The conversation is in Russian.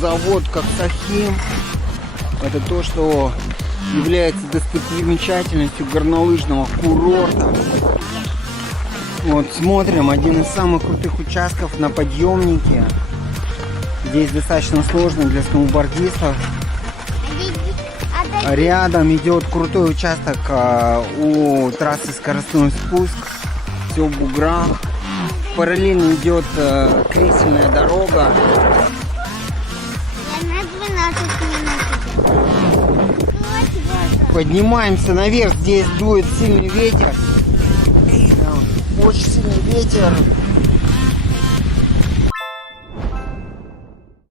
завод Коксахим. Это то, что является достопримечательностью горнолыжного курорта. Вот смотрим, один из самых крутых участков на подъемнике. Здесь достаточно сложно для сноубордистов. Рядом идет крутой участок у трассы скоростной спуск. Все в буграх. Параллельно идет кресельная дорога. Поднимаемся наверх, здесь дует сильный ветер. Очень сильный ветер.